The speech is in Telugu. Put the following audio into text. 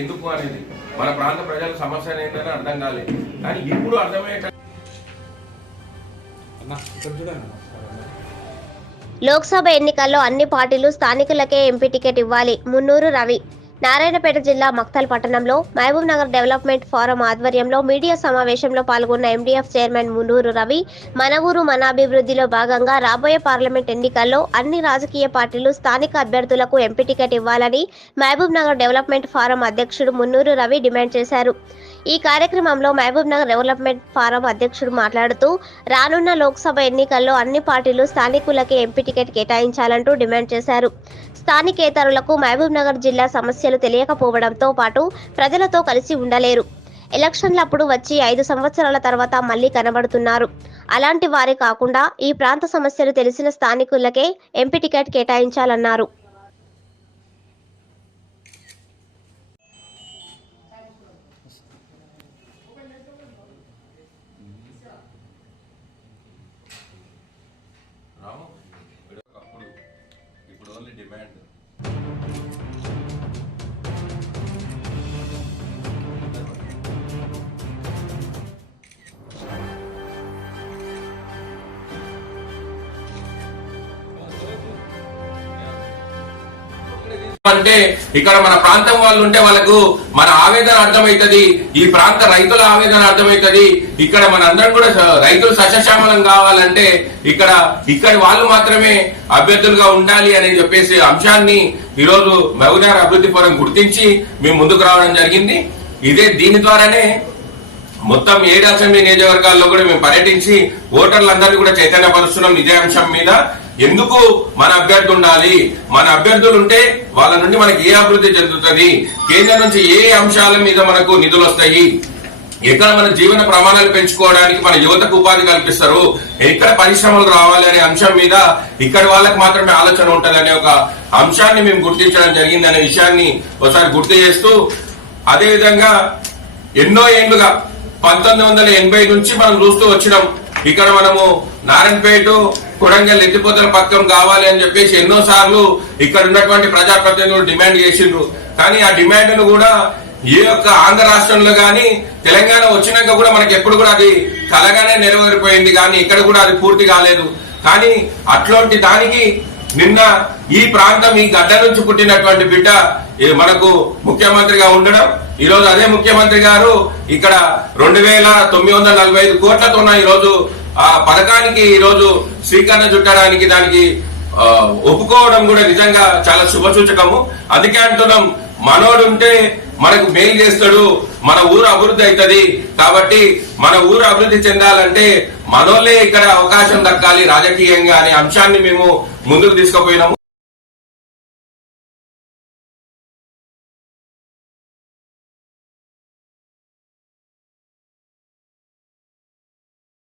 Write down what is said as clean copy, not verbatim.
ఎందుకు అనేది మన ప్రాంత ప్రజల సమస్య ఏంటని అర్థం కాలేదు. కానీ ఇప్పుడు అర్థమయ్యేట లోక్సభ ఎన్నికల్లో అన్ని పార్టీలు స్థానికులకే ఎంపీ టికెట్ ఇవ్వాలి. మున్నూరు రవి. నారాయణపేట జిల్లా మక్తల్ పట్టణంలో మహబూబ్ నగర్ డెవలప్మెంట్ ఫోరం ఆధ్వర్యంలో మీడియా సమావేశంలో పాల్గొన్న ఎండీఎఫ్ చైర్మన్ మున్నూరు రవి మన ఊరు మన అభివృద్ధిలో భాగంగా రాబోయే పార్లమెంట్ ఎన్నికల్లో అన్ని రాజకీయ పార్టీలు స్థానిక అభ్యర్థులకు ఎంపీ టికెట్ ఇవ్వాలని మహబూబ్ నగర్ డెవలప్మెంట్ ఫోరం అధ్యక్షుడు మున్నూరు రవి డిమాండ్ చేశారు. ఈ కార్యక్రమంలో మహబూబ్ నగర్ డెవలప్మెంట్ ఫోరం అధ్యక్షుడు మాట్లాడుతూ రానున్న లోక్సభ ఎన్నికల్లో అన్ని పార్టీలు స్థానికులకే ఎంపీ టికెట్ కేటాయించాలంటూ డిమాండ్ చేశారు. స్థానికేతరులకు మహబూబ్ నగర్ జిల్లా సమస్యలు తెలియకపోవడంతో పాటు ప్రజలతో కలిసి ఉండలేరు. ఎలక్షన్లప్పుడు వచ్చి 5 సంవత్సరాల తర్వాత మళ్లీ కనబడుతున్నారు. అలాంటి వారే కాకుండా ఈ ప్రాంత సమస్యలు తెలిసిన స్థానికులకే ఎంపీ టికెట్ కేటాయించాలన్నారు. ఇప్పుడు ఓన్లీ డిమాండ్ అంటే ఇక్కడ మన ప్రాంతం వాళ్ళు ఉంటే వాళ్ళకు మన ఆవేదన అర్థమవుతుంది, ఈ ప్రాంత రైతుల ఆవేదన అర్థమవుతుంది. ఇక్కడ మన అందరం కూడా రైతులు సస్యశ్యామలం కావాలంటే ఇక్కడ వాళ్ళు మాత్రమే అభ్యర్థులుగా ఉండాలి అని చెప్పేసి అంశాన్ని ఈరోజు మహబూబ్ నగర్ అభివృద్ధి ఫోరం గుర్తించి మేము ముందుకు రావడం జరిగింది. దీని ద్వారానే మొత్తం 7 అసెంబ్లీ నియోజకవర్గాల్లో కూడా మేము పర్యటించి ఓటర్లందరినీ కూడా చైతన్యపరుస్తున్నాం ఇదే అంశం మీద. ఎందుకు మన అభ్యర్థి ఉండాలి, మన అభ్యర్థులు ఉంటే వాళ్ళ నుండి మనకి ఏ అభివృద్ధి చెందుతుంది, కేంద్రం నుంచి ఏ అంశాల మీద మనకు నిధులు వస్తాయి, ఎక్కడ మన జీవన ప్రమాణాలు పెంచుకోవడానికి మన యువతకు ఉపాధి కల్పిస్తారు, ఎక్కడ పరిశ్రమలు రావాలి అనే అంశం మీద ఇక్కడ వాళ్ళకి మాత్రమే ఆలోచన ఉంటది అనే ఒక అంశాన్ని మేము గుర్తించడం జరిగింది అనే విషయాన్ని ఒకసారి గుర్తు చేస్తూ, అదే విధంగా ఎన్నో ఏళ్లుగా 1980 నుంచి మనం చూస్తూ వచ్చినాం. ఇక్కడ మనము నారాయణపేట కొడంగల్ ఎత్తిపోతల పథకం కావాలి అని చెప్పేసి ఎన్నో సార్లు ఇక్కడ ఉన్నటువంటి ప్రజాప్రతినిధులు డిమాండ్ చేసిండ్రు. కానీ ఆ డిమాండ్ ను కూడా ఏ ఒక్క ఆంధ్ర రాష్ట్రంలో గాని తెలంగాణ వచ్చినాక కూడా మనకి ఎప్పుడు కూడా అది కలగానే నెరవేరిపోయింది, కానీ ఇక్కడ కూడా అది పూర్తి కాలేదు. కానీ అట్లాంటి దానికి నిన్న ఈ ప్రాంతం ఈ గడ్డ నుంచి పుట్టినటువంటి బిడ్డ మనకు ముఖ్యమంత్రిగా ఉండడం, ఈ రోజు అదే ముఖ్యమంత్రి గారు ఇక్కడ 2,945 కోట్లతో ఈరోజు ఆ పథకానికి ఈరోజు శ్రీకారం చుట్టడానికి దానికి ఒప్పుకోవడం కూడా నిజంగా చాలా శుభసూచకము. అందుకే అంటున్నాం, మనోడు ఉంటే మనకు మేలు చేస్తాడు, మన ఊరు అభివృద్ధి అవుతుంది. కాబట్టి మన ఊరు అభివృద్ధి చెందాలంటే మనోళ్ళే ఇక్కడ అవకాశం దక్కాలి రాజకీయంగా అనే అంశాన్ని మేము ముందుకు తీసుకుపోయినాము.